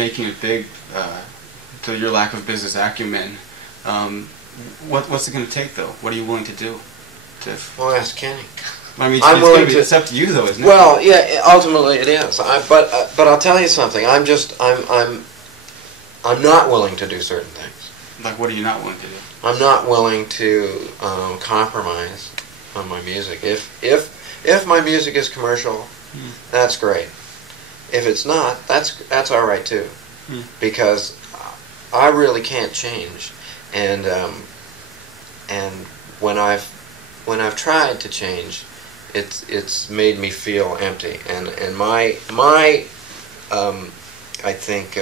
making it big, to your lack of business acumen, what's it going to take, though? What are you willing to do? Well, ask Kenny. I mean, I'm willing to. It's up to you, though, isn't it? Well, yeah. Ultimately, it is. But I'll tell you something. I'm not willing to do certain things. Like, what are you not willing to do? I'm not willing to compromise on my music. If my music is commercial, that's great. If it's not, that's all right too, because I really can't change, and when I've tried to change, it's made me feel empty, and my I think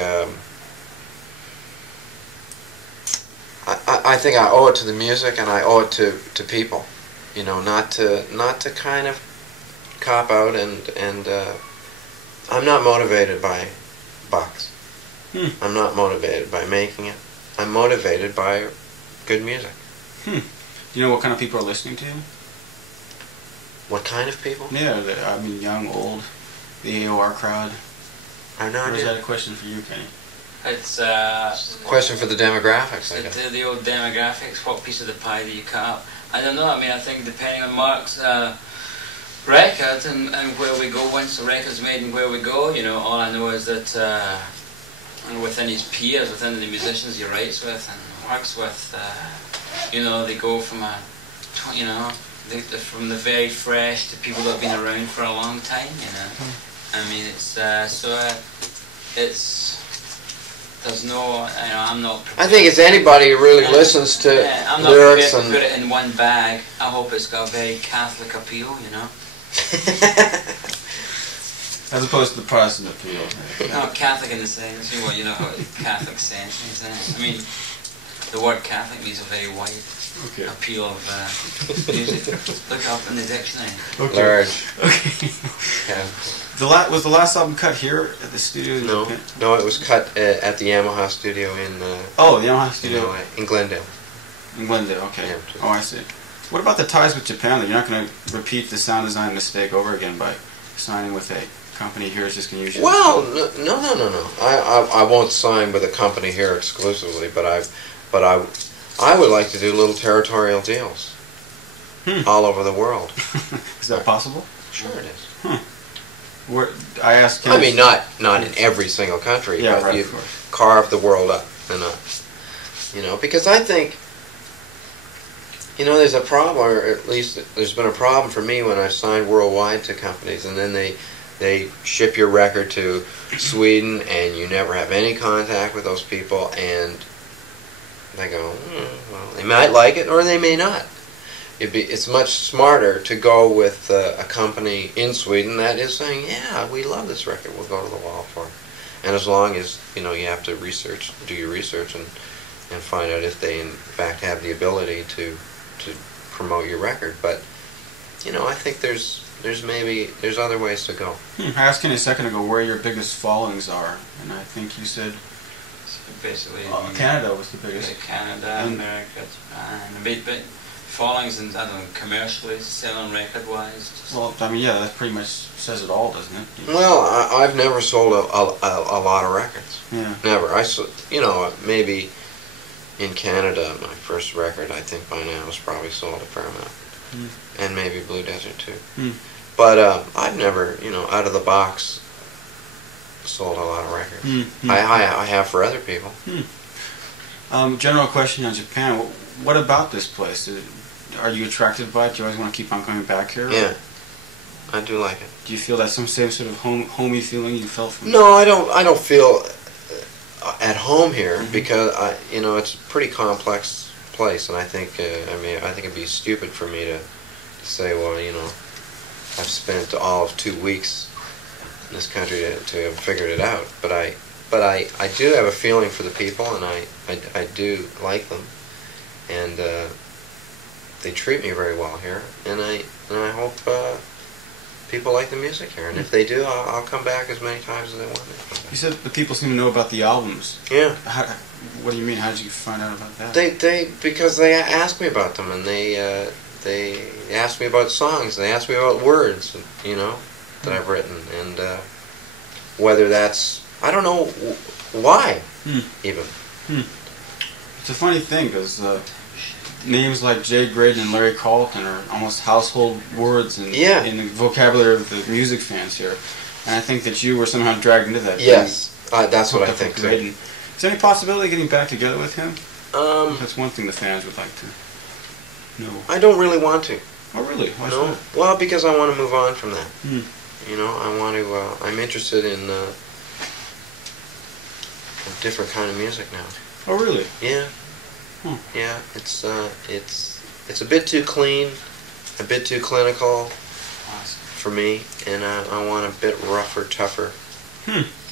I think I owe it to the music, and I owe it to people, you know, not to kind of cop out, and I'm not motivated by bucks. I'm not motivated by making it. I'm motivated by good music. Do you know what kind of people are listening to you? What kind of people? Yeah, I mean, young, old, the AOR crowd. I have no idea. Or is that a question for you, Kenny? It's question for the demographics, I guess. The old demographics. What piece of the pie do you cut up? I don't know. I mean, I think depending on Mark's record and where we go, once the record's made and where we go, you know, all I know is that within his peers, within the musicians he writes with and works with, you know, they go from you know, they're from the very fresh to people that have been around for a long time, you know. I mean, it's there's no, you know, I'm not prepared. I think it's anybody who really listens to I'm not lyrics prepared and to put it in one bag. I hope it's got a very Catholic appeal, you know. As opposed to the Protestant appeal. No, Catholic in the sense, you know how Catholic sense is, isn't it? I mean, the word Catholic means a very wide appeal of music. Look up in the dictionary. Okay. large. Okay. Yeah. Was the last album cut here at the studio? No, it was cut at the Yamaha studio in the Yamaha studio in Glendale. In Glendale, okay. Yeah. Oh, I see. What about the ties with Japan? You're not going to repeat the sound design mistake over again by signing with a company here is just going to use you. Well, no. I won't sign with a company here exclusively, but I would like to do little territorial deals all over the world. Is that possible? Sure it is. I asked. I mean, not in every single country, yeah, but right, you carve the world up, you know, because I think, you know, there's a problem, or at least there's been a problem for me when I've signed worldwide to companies, and then they ship your record to Sweden, and you never have any contact with those people, and they go, well, they might like it, or they may not. It's much smarter to go with a company in Sweden that is saying, yeah, we love this record, we'll go to the wall for it. And as long as, you know, you have to do your research and find out if they in fact have the ability to promote your record. But, you know, I think there's other ways to go. I asked you a second ago where your biggest followings are, and I think you said basically Canada was the biggest. Canada, America, Japan, a bit followings, and I don't know, commercially selling record-wise. Well, I mean, yeah, that pretty much says it all, doesn't it? Well, I've never sold a lot of records. Yeah. Never. You know, maybe in Canada, my first record, I think by now, has probably sold a fair amount. And maybe Blue Desert too. But I've never, you know, out of the box sold a lot of records. I have for other people. General question on Japan. What about this place? Are you attracted by it? Do you always want to keep on coming back here? Yeah, I do like it. Do you feel that same sort of homey feeling you felt from? No, I don't feel at home here because you know, it's a pretty complex place, and I think I think it'd be stupid for me to say, well, you know, I've spent all of 2 weeks in this country to have figured it out. But I do have a feeling for the people, and I do like them, and they treat me very well here, and I hope people like the music here, and if they do, I'll come back as many times as they want me to come back. You said the people seem to know about the albums. Yeah. What do you mean? How did you find out about that? Because they ask me about them, and they ask me about songs, they ask me about words, you know, that I've written, and whether that's I don't know why, even. It's a funny thing, because names like Jay Graydon and Larry Carlton are almost household words in the vocabulary of the music fans here. And I think that you were somehow dragged into that. Yes, that's what I think too. Is there any possibility of getting back together with him? That's one thing the fans would like to know. I don't really want to. Oh, really? Why no? so? Well, because I want to move on from that. You know, I want to. I'm interested in a different kind of music now. Oh, really? Yeah. Yeah. It's a bit too clean, a bit too clinical for me, and I want a bit rougher, tougher.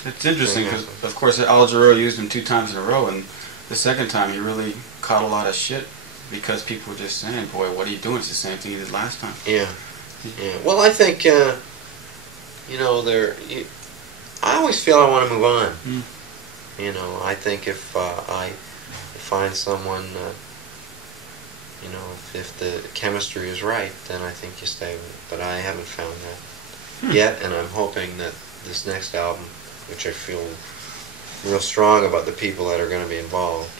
It's interesting because, of course, Al Jarreau used him 2 times in a row, and the second time he really caught a lot of shit because people were just saying, "Boy, what are you doing? It's the same thing you did last time." Yeah. Yeah. Well, I think you know, I always feel I want to move on. You know, I think if I find someone, you know, if the chemistry is right, then I think you stay with it. But I haven't found that yet, and I'm hoping that this next album, which I feel real strong about the people that are going to be involved.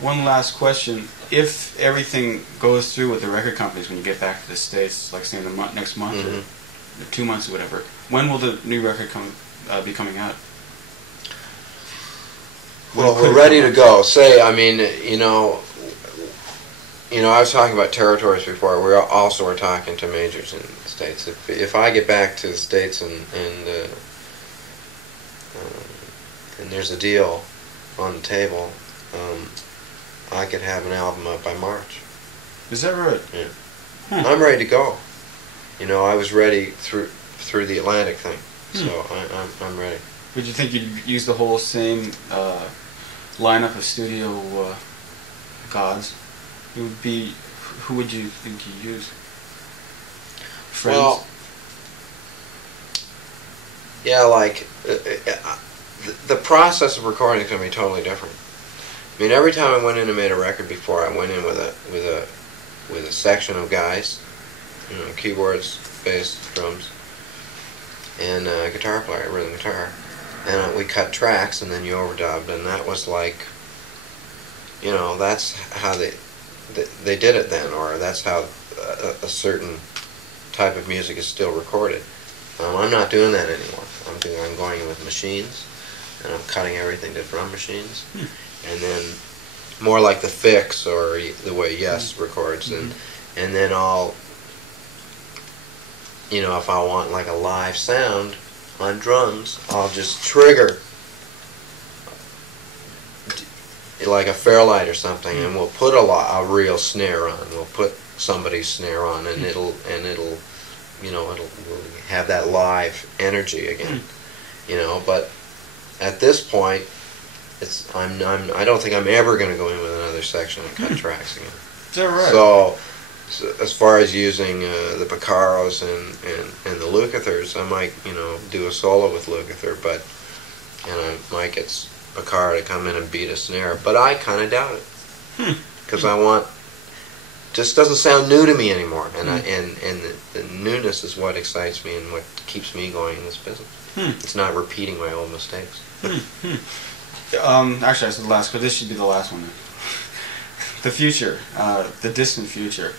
One last question. If everything goes through with the record companies when you get back to the States, like say in the next month or 2 months or whatever, when will the new record be coming out? Well, we're ready to go. I mean, you know, I was talking about territories before. We also were talking to majors in the States. If I get back to the States and there's a deal on the table, I could have an album out by March. Is that right? Yeah. I'm ready to go. You know, I was ready through the Atlantic thing, so I'm ready. Would you think you'd use the whole same lineup of studio gods? It would be, who would you think you'd use? Friends? Well, yeah, like the process of recording is going to be totally different. I mean, every time I went in and made a record before, I went in with a section of guys, you know, keyboards, bass, drums, and a guitar player, rhythm guitar. And we cut tracks, and then you overdubbed, and that was like, you know, that's how they did it then, or that's how a certain type of music is still recorded. I'm not doing that anymore. I'm going in with machines, and I'm cutting everything to drum machines, and then more like the Fix or the way Yes records, and then I'll, you know, if I want like a live sound on drums, I'll just trigger like a Fairlight or something, and we'll put a real snare on. We'll put somebody's snare on, and it'll you know, we'll have that live energy again. You know, but at this point, I don't think I'm ever going to go in with another section and cut tracks again. Is that right? So as far as using the Piccaros and the Lukethers, I might, you know, do a solo with Lukether, and I might get Picaro to come in and beat a snare, but I kind of doubt it, because I want, just doesn't sound new to me anymore, and the newness is what excites me and what keeps me going in this business. It's not repeating my old mistakes. Actually, that's the last, but this should be the last one. The future, the distant future.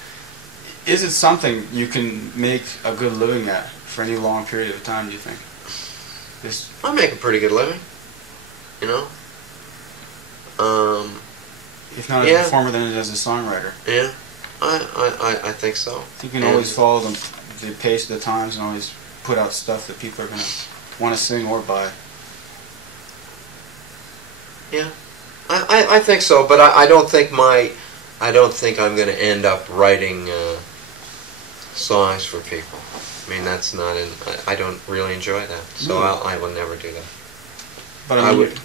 Is it something you can make a good living at for any long period of time, do you think? I make a pretty good living, you know. If not as a performer, then as a songwriter. Yeah, I think so. You can always follow the pace of the times and always put out stuff that people are going to want to sing or buy. Yeah, I think so, but I don't think I'm going to end up writing songs for people. I mean, that's not I don't really enjoy that, so I will never do that. But I would,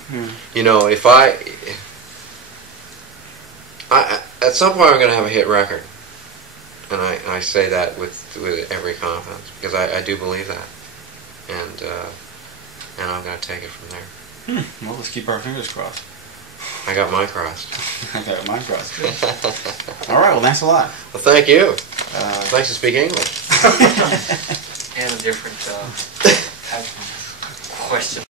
you know, if I at some point I'm going to have a hit record, and I say that with every confidence, because I do believe that, and I'm going to take it from there. Well, let's keep our fingers crossed. I got mine crossed. I got mine crossed. All right, well, thanks a lot. Well, thank you. Thanks to speak English. And a different type of question.